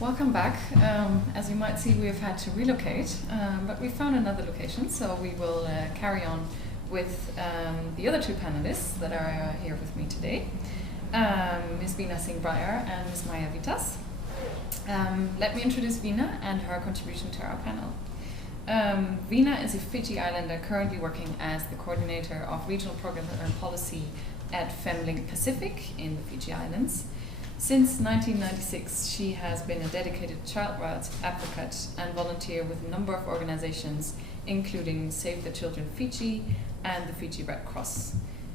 Welcome back. As you might see, we have had to relocate, but we found another location, so we will carry on with the other two panelists that are here with me today, Ms. Veena Singh-Bryar and Ms. Maya Vitas. Let me introduce Veena and her contribution to our panel. Veena is a Fiji Islander currently working as the coordinator of regional program and policy at FemlinkPacific in the Fiji Islands. Since 1996, she has been a dedicated child rights advocate and volunteer with a number of organizations, including Save the Children Fiji and the Fiji Red Cross.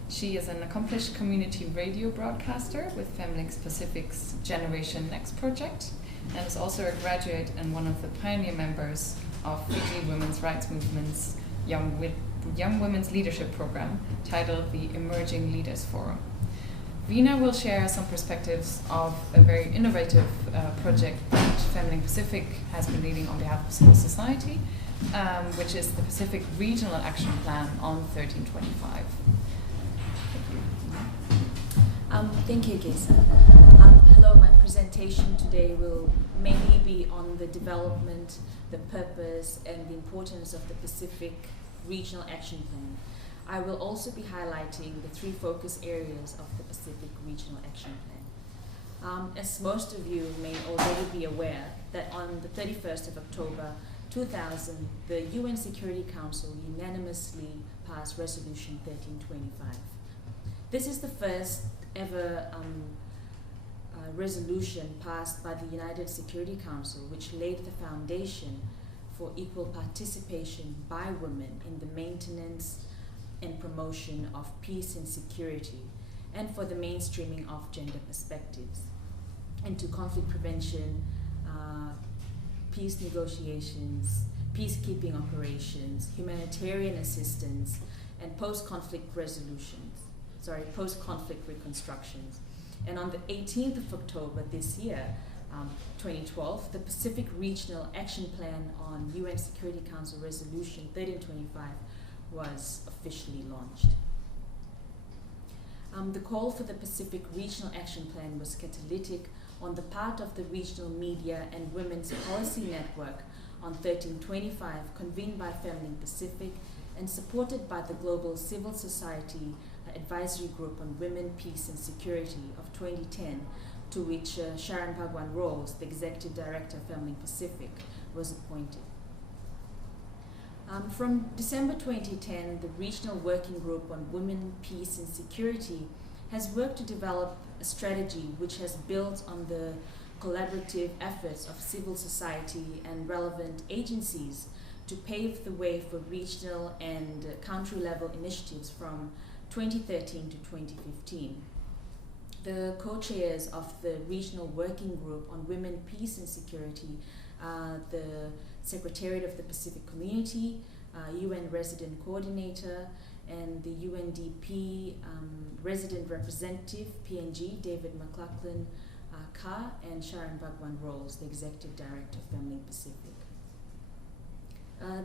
She is an accomplished community radio broadcaster with FemlinkPacific's Generation Next project, and is also a graduate and one of the pioneer members of Fiji Women's Rights Movement's Young Women's Leadership Program, titled the Emerging Leaders Forum. Veena will share some perspectives of a very innovative project that FemlinkPacific has been leading on behalf of civil society, which is the Pacific Regional Action Plan on 1325. Thank you, Gesa. Hello, my presentation today will mainly be on the development, the purpose, and the importance of the Pacific Regional Action Plan. I will also be highlighting the three focus areas of the Pacific Regional Action Plan. As most of you may already be aware, that on the 31st of October 2000, the UN Security Council unanimously passed Resolution 1325. This is the first ever resolution passed by the United Security Council, which laid the foundation for equal participation by women in the maintenance and promotion of peace and security, and for the mainstreaming of gender perspectives into conflict prevention, peace negotiations, peacekeeping operations, humanitarian assistance, and post-conflict reconstructions. And on the 18th of October this year, 2012, the Pacific Regional Action Plan on UN Security Council Resolution 1325 was officially launched. The call for the Pacific Regional Action Plan was catalytic on the part of the Regional Media and Women's Policy Network on 1325, convened by FemlinkPacific and supported by the Global Civil Society Advisory Group on Women, Peace and Security of 2010, to which Sharon Bhagwan-Rolls, the Executive Director of FemlinkPacific, was appointed. From December 2010, the Regional Working Group on Women, Peace and Security has worked to develop a strategy which has built on the collaborative efforts of civil society and relevant agencies to pave the way for regional and country-level initiatives from 2013 to 2015. The co-chairs of the Regional Working Group on Women, Peace and Security are the Secretariat of the Pacific Community, UN Resident Coordinator, and the UNDP Resident Representative, PNG, David McLaughlin Carr, and Sharon Bhagwan-Rolls, the Executive Director of FemlinkPacific.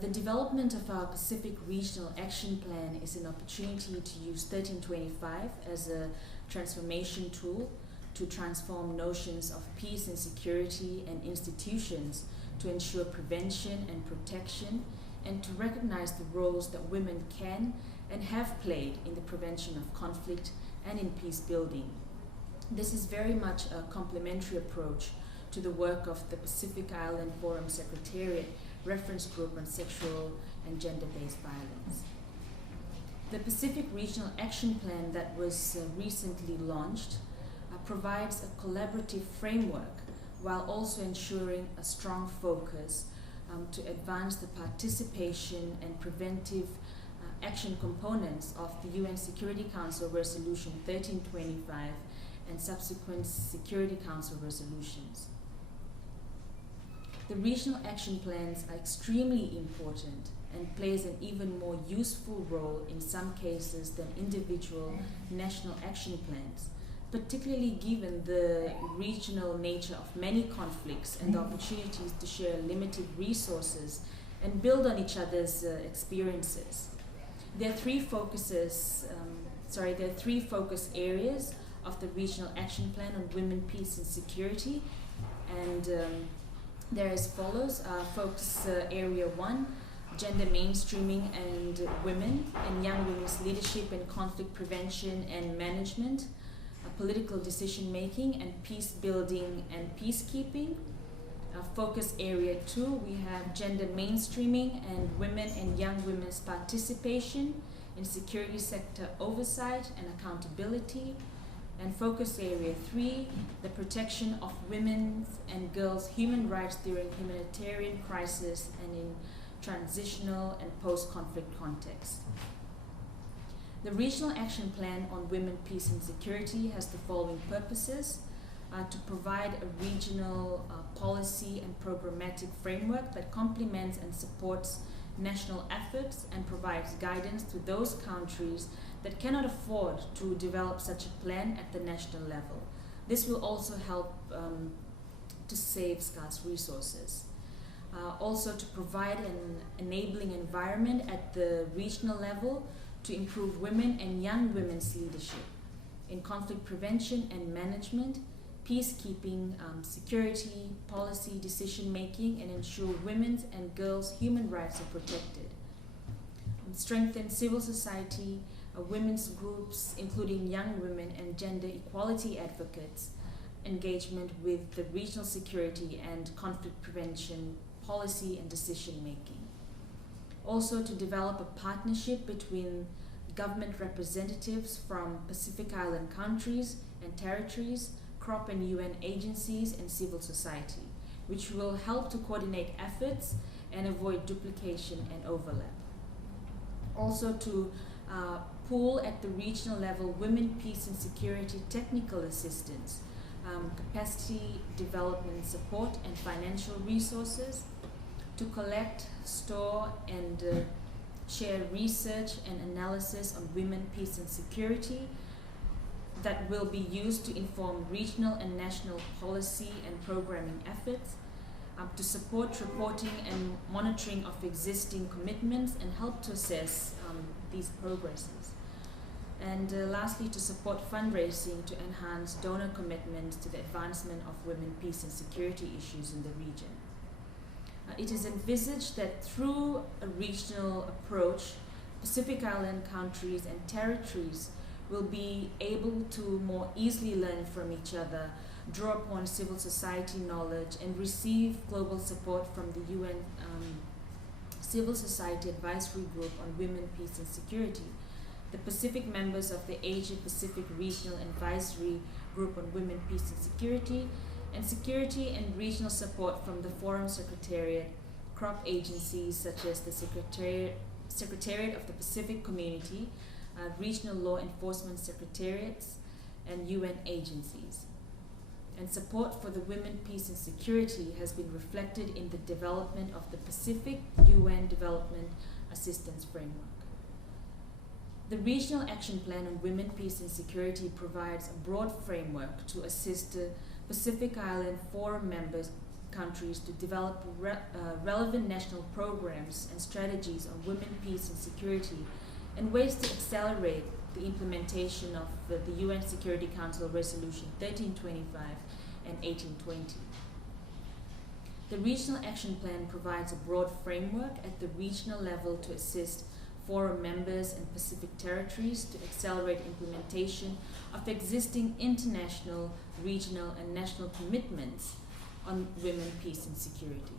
The development of our Pacific Regional Action Plan is an opportunity to use 1325 as a transformation tool to transform notions of peace and security and institutions to ensure prevention and protection, and to recognize the roles that women can and have played in the prevention of conflict and in peace building. This is very much a complementary approach to the work of the Pacific Island Forum Secretariat Reference Group on Sexual and Gender-Based Violence. The Pacific Regional Action Plan that was recently launched provides a collaborative framework while also ensuring a strong focus to advance the participation and preventive action components of the UN Security Council Resolution 1325 and subsequent Security Council resolutions. The regional action plans are extremely important and plays an even more useful role in some cases than individual national action plans, particularly given the regional nature of many conflicts and the opportunities to share limited resources and build on each other's experiences. There are three focus areas of the Regional Action Plan on Women, Peace and Security, And they're as follows. Focus Area 1, gender mainstreaming and women and young women's leadership and conflict prevention and management, political decision making and peace building and peacekeeping. Focus Area 2, we have gender mainstreaming and women and young women's participation in security sector oversight and accountability. And Focus Area 3, the protection of women's and girls' human rights during humanitarian crisis and in transitional and post-conflict contexts. The Regional Action Plan on Women, Peace and Security has the following purposes: to provide a regional policy and programmatic framework that complements and supports national efforts and provides guidance to those countries that cannot afford to develop such a plan at the national level. This will also help to save scarce resources. Also to provide an enabling environment at the regional level to improve women and young women's leadership in conflict prevention and management, peacekeeping, security, policy, decision-making, and ensure women's and girls' human rights are protected. Strengthen civil society, women's groups, including young women and gender equality advocates, engagement with the regional security and conflict prevention policy and decision-making. Also to develop a partnership between government representatives from Pacific Island countries and territories, CROP and UN agencies, and civil society, which will help to coordinate efforts and avoid duplication and overlap. Also to pool at the regional level women, peace and security technical assistance, capacity development support and financial resources, to collect, store and share research and analysis on women, peace and security that will be used to inform regional and national policy and programming efforts, to support reporting and monitoring of existing commitments and help to assess these progresses. And lastly, to support fundraising to enhance donor commitments to the advancement of women, peace and security issues in the region. It is envisaged that through a regional approach, Pacific Island countries and territories will be able to more easily learn from each other, draw upon civil society knowledge, and receive global support from the UN Civil Society Advisory Group on Women, Peace and Security, the Pacific members of the Asia-Pacific Regional Advisory Group on Women, Peace and Security, and security and regional support from the Forum Secretariat, CROP agencies such as the Secretariat of the Pacific Community, regional law enforcement secretariats, and UN agencies. And support for the women, peace and security has been reflected in the development of the Pacific UN Development Assistance Framework. The Regional Action Plan on Women, Peace and Security provides a broad framework to assist the Pacific Island Forum members countries to develop relevant national programs and strategies on women, peace and security, and ways to accelerate the implementation of the UN Security Council Resolution 1325 and 1820. The Regional Action Plan provides a broad framework at the regional level to assist Forum members and Pacific territories to accelerate implementation of existing international, regional, and national commitments on women, peace, and security.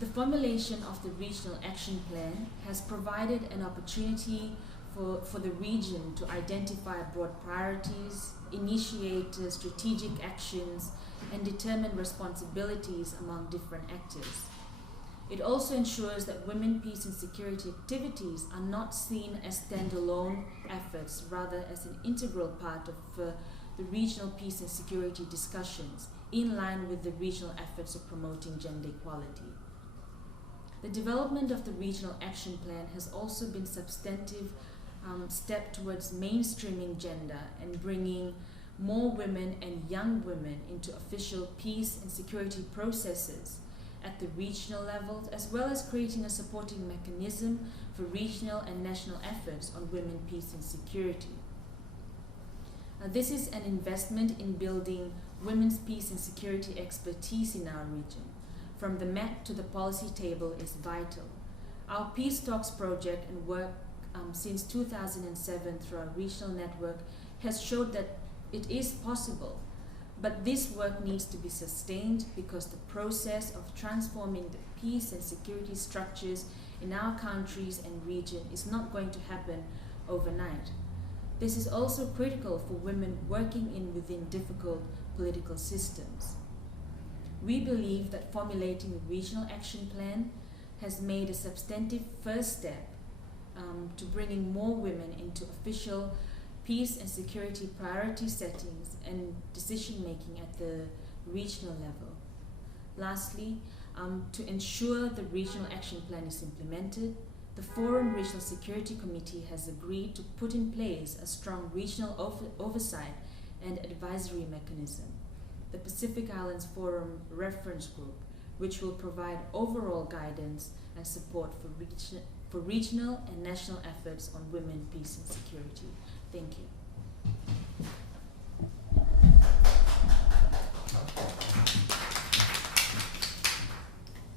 The formulation of the Regional Action Plan has provided an opportunity for the region to identify broad priorities, initiate strategic actions, and determine responsibilities among different actors. It also ensures that women, peace, and security activities are not seen as standalone efforts, rather as an integral part of the regional peace and security discussions, in line with the regional efforts of promoting gender equality. The development of the Regional Action Plan has also been a substantive step towards mainstreaming gender and bringing more women and young women into official peace and security processes at the regional level, as well as creating a supporting mechanism for regional and national efforts on women, peace and security. This is an investment in building women's peace and security expertise in our region. From the mat to the policy table is vital. Our Peace Talks project and work since 2007 through our regional network has showed that it is possible. But this work needs to be sustained because the process of transforming the peace and security structures in our countries and region is not going to happen overnight. This is also critical for women working within difficult political systems. We believe that formulating a regional action plan has made a substantive first step to bringing more women into official peace and security priority settings and decision-making at the regional level. Lastly, to ensure the regional action plan is implemented, the Forum Regional Security Committee has agreed to put in place a strong regional oversight and advisory mechanism, the Pacific Islands Forum Reference Group, which will provide overall guidance and support for regional and national efforts on women, peace and security. Thank you.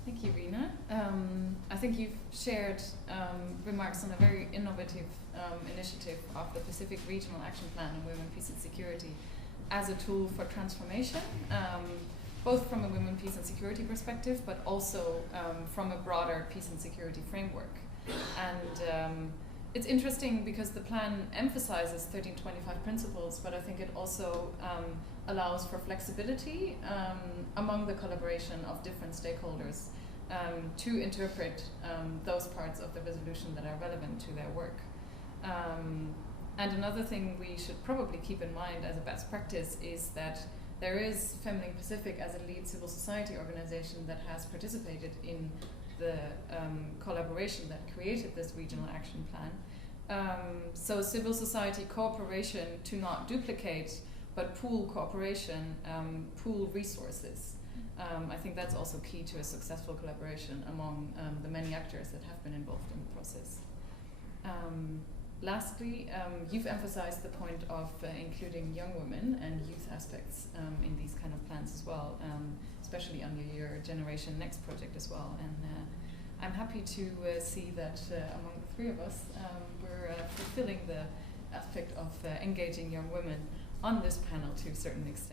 Thank you, Veena. I think you've shared remarks on a very innovative initiative of the Pacific Regional Action Plan on Women, Peace and Security as a tool for transformation, both from a women, peace and security perspective, but also from a broader peace and security framework. And it's interesting because the plan emphasizes 1325 principles, but I think it also allows for flexibility among the collaboration of different stakeholders to interpret those parts of the resolution that are relevant to their work. And another thing we should probably keep in mind as a best practice is that there is FemlinkPacific as a lead civil society organization that has participated in the collaboration that created this regional action plan. So civil society cooperation to not duplicate, but pool cooperation, pool resources. I think that's also key to a successful collaboration among the many actors that have been involved in the process. Lastly, you've emphasized the point of including young women and youth aspects in these kind of plans as well, especially under your Generation Next project as well. And I'm happy to see that among the three of us, we're fulfilling the aspect of engaging young women on this panel to a certain extent.